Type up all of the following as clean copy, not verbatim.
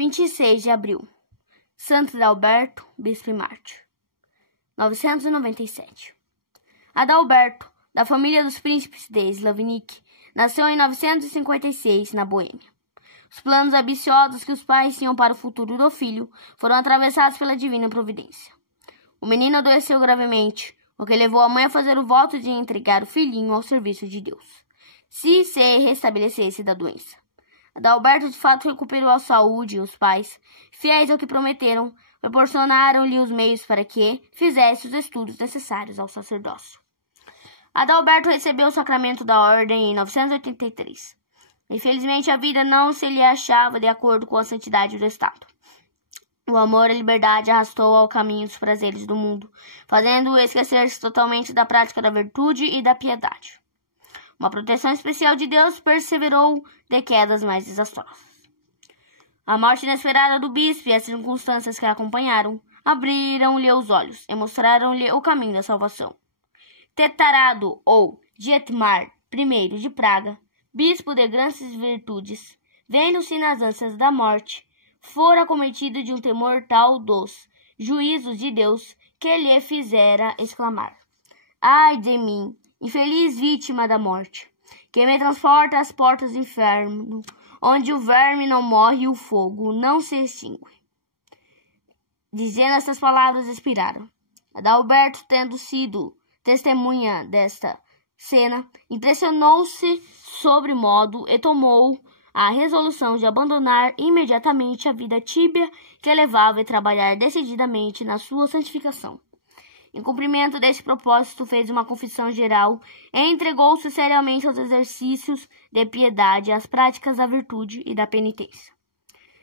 26 de abril. Santo Adalberto, bispo e mártir. 997. Adalberto, da família dos príncipes de Slavnik, nasceu em 956, na Boêmia. Os planos ambiciosos que os pais tinham para o futuro do filho foram atravessados pela divina providência. O menino adoeceu gravemente, o que levou a mãe a fazer o voto de entregar o filhinho ao serviço de Deus, se restabelecesse da doença. Adalberto de fato recuperou a saúde e os pais, fiéis ao que prometeram, proporcionaram-lhe os meios para que fizesse os estudos necessários ao sacerdócio. Adalberto recebeu o sacramento da ordem em 983. Infelizmente, a vida não se lhe achava de acordo com a santidade do Estado. O amor e a liberdade arrastou ao caminho dos prazeres do mundo, fazendo-o esquecer-se totalmente da prática da virtude e da piedade. Uma proteção especial de Deus perseverou de quedas mais desastrosas. A morte inesperada do bispo e as circunstâncias que a acompanharam abriram-lhe os olhos e mostraram-lhe o caminho da salvação. Tetarado, ou Dietmar I de Praga, bispo de grandes virtudes, vendo-se nas ânsias da morte, fora acometido de um temor tal dos juízos de Deus que lhe fizera exclamar: Ai de mim, infeliz vítima da morte, que me transporta às portas do inferno, onde o verme não morre e o fogo não se extingue. Dizendo estas palavras, expiraram. Adalberto, tendo sido testemunha desta cena, impressionou-se sobremodo e tomou a resolução de abandonar imediatamente a vida tíbia que levava e trabalhar decididamente na sua santificação. Em cumprimento deste propósito, fez uma confissão geral e entregou-se seriamente aos exercícios de piedade, às práticas da virtude e da penitência.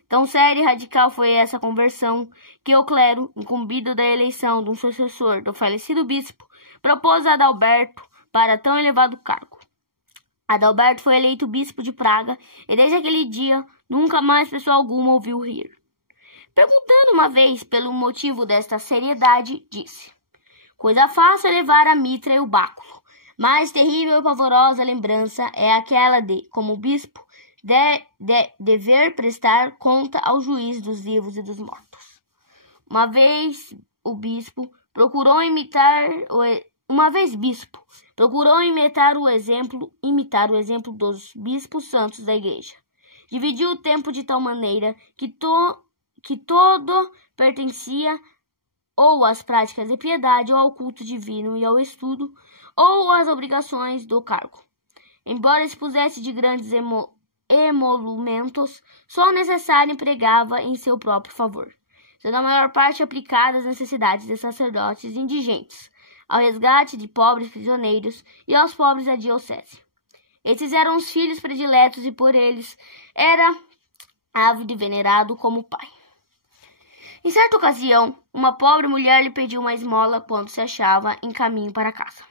Tão séria e radical foi essa conversão que o clero, incumbido da eleição de um sucessor do falecido bispo, propôs a Adalberto para tão elevado cargo. Adalberto foi eleito bispo de Praga e desde aquele dia nunca mais pessoa alguma ouviu rir. Perguntando uma vez pelo motivo desta seriedade, disse: Coisa fácil é levar a mitra e o báculo. Mais terrível e pavorosa lembrança é aquela de, como bispo, dever prestar conta ao juiz dos vivos e dos mortos. Uma vez bispo procurou imitar o exemplo dos bispos santos da igreja. Dividiu o tempo de tal maneira que todo pertencia ou às práticas de piedade, ou ao culto divino e ao estudo, ou às obrigações do cargo. Embora expusesse de grandes emolumentos, só o necessário empregava em seu próprio favor, sendo a maior parte aplicada às necessidades de sacerdotes indigentes, ao resgate de pobres prisioneiros e aos pobres da diocese. Esses eram os filhos prediletos e por eles era ávido e venerado como pai. Em certa ocasião, uma pobre mulher lhe pediu uma esmola quando se achava em caminho para casa.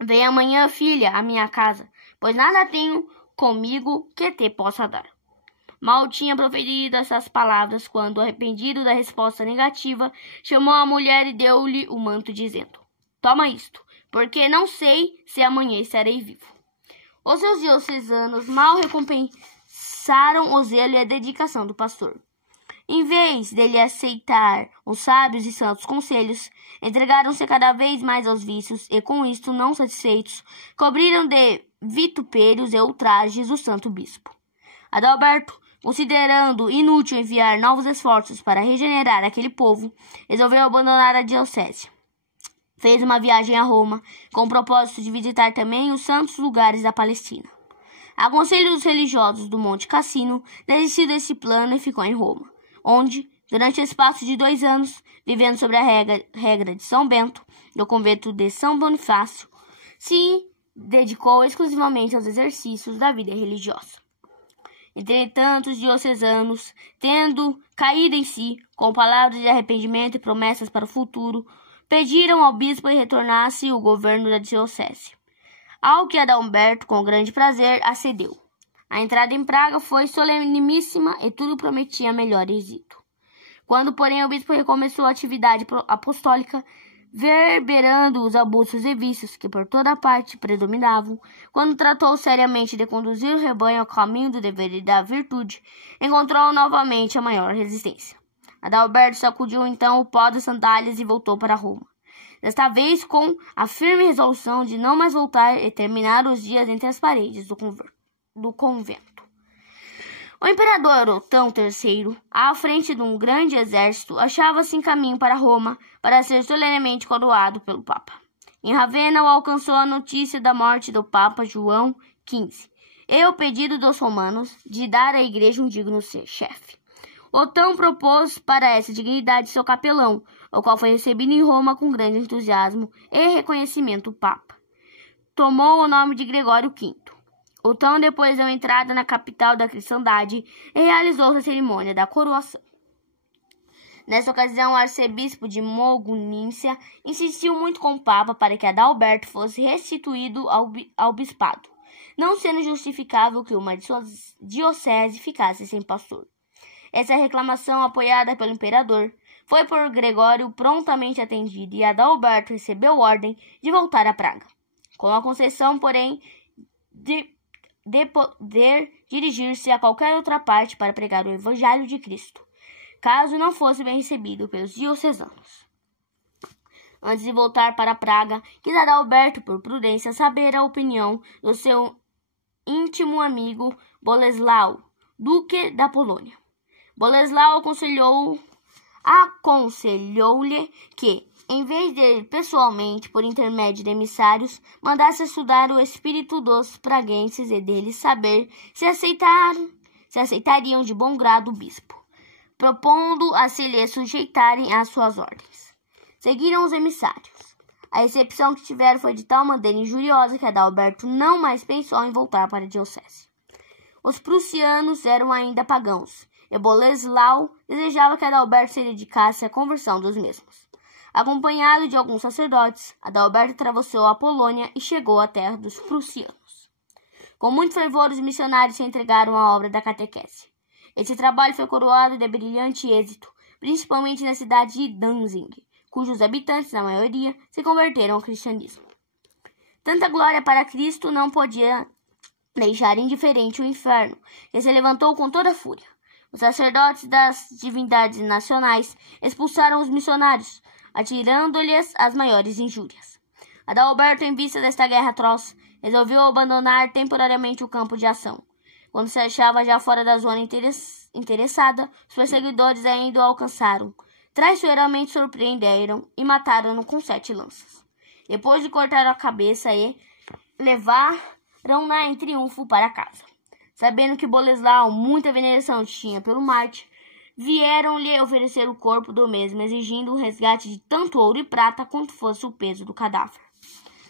Venha amanhã, filha, à minha casa, pois nada tenho comigo que te possa dar. Mal tinha proferido essas palavras quando, arrependido da resposta negativa, chamou a mulher e deu-lhe o manto, dizendo: Toma isto, porque não sei se amanhã estarei vivo. Os seus diocesanos mal recompensaram o zelo e a dedicação do pastor. Em vez dele aceitar os sábios e santos conselhos, entregaram-se cada vez mais aos vícios e, com isto não satisfeitos, cobriram de vitupérios e ultrajes o santo bispo. Adalberto, considerando inútil enviar novos esforços para regenerar aquele povo, resolveu abandonar a diocese. Fez uma viagem a Roma, com o propósito de visitar também os santos lugares da Palestina. A conselho dos religiosos do Monte Cassino, desistiu desse plano e ficou em Roma, onde, durante o espaço de 2 anos, vivendo sobre a regra de São Bento, do convento de São Bonifácio, se dedicou exclusivamente aos exercícios da vida religiosa. Entretanto, os diocesanos, tendo caído em si, com palavras de arrependimento e promessas para o futuro, pediram ao bispo que retornasse o governo da diocese, ao que Adalberto, com grande prazer, acedeu. A entrada em Praga foi soleníssima e tudo prometia melhor êxito. Quando, porém, o bispo recomeçou a atividade apostólica, verberando os abusos e vícios que por toda parte predominavam, quando tratou seriamente de conduzir o rebanho ao caminho do dever e da virtude, encontrou novamente a maior resistência. Adalberto sacudiu então o pó das sandálias e voltou para Roma, desta vez com a firme resolução de não mais voltar e terminar os dias entre as paredes do convento. O imperador Otão III, à frente de um grande exército, achava-se em caminho para Roma para ser solenemente coroado pelo Papa. Em Ravenna o alcançou a notícia da morte do Papa João XV e o pedido dos romanos de dar à igreja um digno chefe. Otão propôs para essa dignidade seu capelão, o qual foi recebido em Roma com grande entusiasmo e reconhecimento do Papa. Tomou o nome de Gregório V. Otão depois deu entrada na capital da cristandade e realizou a cerimônia da coroação. Nessa ocasião, o arcebispo de Mogunícia insistiu muito com o Papa para que Adalberto fosse restituído ao bispado, não sendo justificável que uma diocese ficasse sem pastor. Essa reclamação, apoiada pelo imperador, foi por Gregório prontamente atendida e Adalberto recebeu ordem de voltar a Praga, com a concessão, porém, de poder dirigir-se a qualquer outra parte para pregar o Evangelho de Cristo, caso não fosse bem recebido pelos diocesanos. Antes de voltar para Praga, quis Adalberto, por prudência, saber a opinião do seu íntimo amigo Boleslau, duque da Polônia. Boleslau aconselhou-lhe que, em vez de ir pessoalmente, por intermédio de emissários, mandasse estudar o espírito dos praguenses e deles saber se aceitariam de bom grado o bispo, propondo a se lhe sujeitarem às suas ordens. Seguiram os emissários. A recepção que tiveram foi de tal maneira injuriosa que Adalberto não mais pensou em voltar para a diocese. Os prussianos eram ainda pagãos, e Boleslau desejava que Adalberto se dedicasse à conversão dos mesmos. Acompanhado de alguns sacerdotes, Adalberto atravessou a Polônia e chegou à terra dos prussianos. Com muito fervor, os missionários se entregaram à obra da catequese. Esse trabalho foi coroado de brilhante êxito, principalmente na cidade de Danzig, cujos habitantes, na maioria, se converteram ao cristianismo. Tanta glória para Cristo não podia deixar indiferente o inferno, que se levantou com toda a fúria. Os sacerdotes das divindades nacionais expulsaram os missionários, atirando-lhes as maiores injúrias. Adalberto, em vista desta guerra atroz, resolveu abandonar temporariamente o campo de ação. Quando se achava já fora da zona interessada, os perseguidores ainda o alcançaram, traiçoeiramente surpreenderam e mataram-no com 7 lanças. Depois de cortar a cabeça levaram-na em triunfo para casa. Sabendo que Boleslau muita veneração tinha pelo Marte, vieram-lhe oferecer o corpo do mesmo, exigindo o resgate de tanto ouro e prata quanto fosse o peso do cadáver.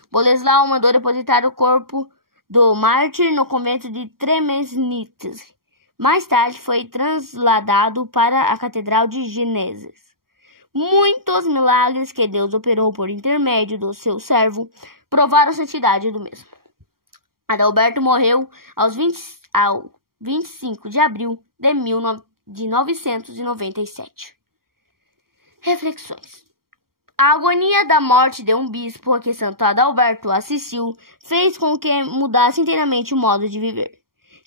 Boleslau mandou depositar o corpo do mártir no convento de Tremesnitz. Mais tarde foi trasladado para a Catedral de Genezes. Muitos milagres que Deus operou por intermédio do seu servo provaram a santidade do mesmo. Adalberto morreu ao 25 de abril de 997. Reflexões. A agonia da morte de um bispo a que Santo Adalberto assistiu fez com que mudasse inteiramente o modo de viver.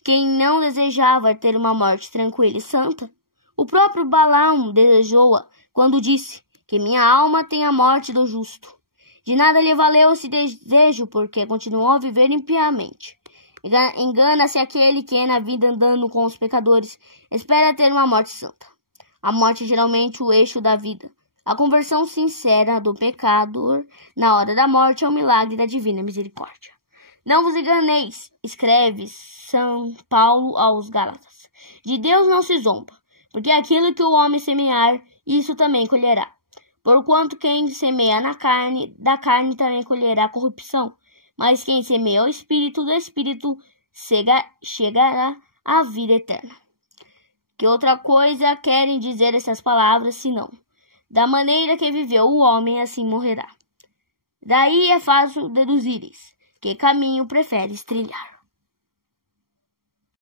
Quem não desejava ter uma morte tranquila e santa? O próprio Balaão desejou-a quando disse que minha alma tem a morte do justo. De nada lhe valeu esse desejo, porque continuou a viver impiamente. Engana-se aquele que, na vida andando com os pecadores, espera ter uma morte santa. A morte é geralmente o eixo da vida. A conversão sincera do pecador na hora da morte é um milagre da divina misericórdia. Não vos enganeis, escreve São Paulo aos Gálatas. De Deus não se zomba, porque aquilo que o homem semear, isso também colherá. Porquanto quem semeia na carne, da carne também colherá corrupção. Mas quem semeia o Espírito, do Espírito chegará à vida eterna. Que outra coisa querem dizer essas palavras, senão, da maneira que viveu o homem, assim morrerá. Daí é fácil deduzires que caminho preferes trilhar.